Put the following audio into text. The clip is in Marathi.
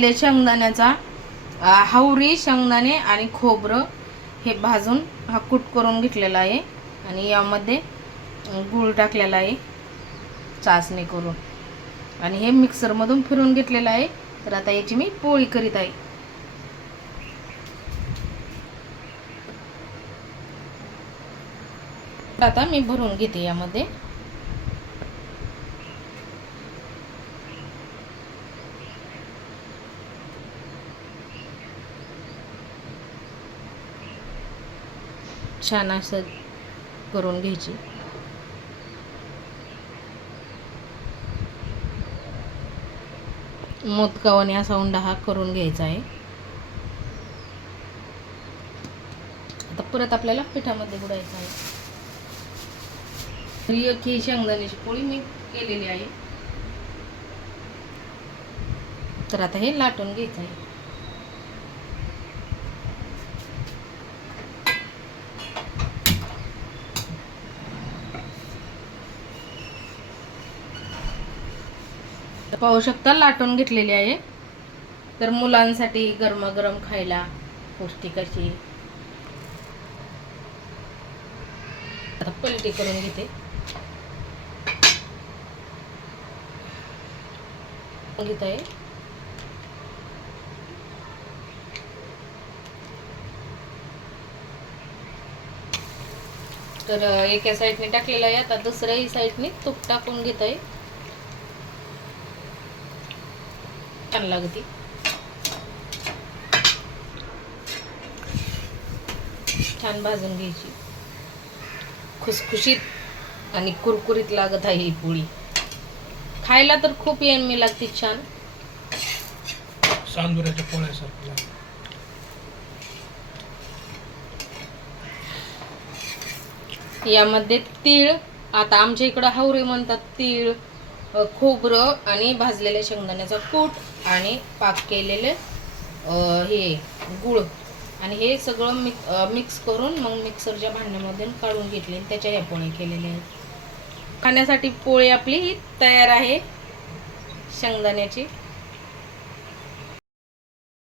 शेंगदाण्याचा हावरी शेंगदाणे आणि खोबरं हे भाजून हा कूट करून घेतलेला आहे. आणि यामध्ये गूळ टाकलेला आहे चाचणी करून. आणि हे मिक्सरमधून फिरून घेतलेलं आहे. तर आता याची मी पोळी करीत आहे. आता मी भरून घेते यामध्ये. छान असं करून घ्यायची. मोदकावाने असा उंडा हा करून घ्यायचा आहे. आता परत आपल्याला पिठामध्ये बुडायचं आहे. एक ही शेंगदाण्याची पोळी मी केलेली आहे. तर आता हे लाटून घ्यायचं आहे. तर पाहू शकता लाटून घेतलेली आहे. तर मुलांसाठी गरमागरम खायला पौष्टिक अशी आता पलटी करून घेते. घेत आहे. तर एका साईडने टाकलेलं आहे. आता दुसऱ्याही साईडने तूप टाकून घेत आहे. छान लागते. छान भाजून घ्यायची. खुसखुशीत आणि कुरकुरीत लागत आहे ही पोळी. खायला तर खूप यम्मी लागते छान. सांजुऱ्याच्या पोळ्यासारखं. यामध्ये तीळ आता आमच्या इकडं हावरे म्हणतात तीळ. खोबरं आणि भाजलेल्या शेंगदाण्याचा कूट आणि पाक केलेले हे गुळ. आणि हे सगळं मिक मिक्स करून मग मिक्सरच्या भांड्यामधून काढून घेतले त्याच्या ह्या पोळ्या केलेल्या आहेत. खाण्यासाठी पोळी आपली ही तयार आहे. शेंगदाण्याची.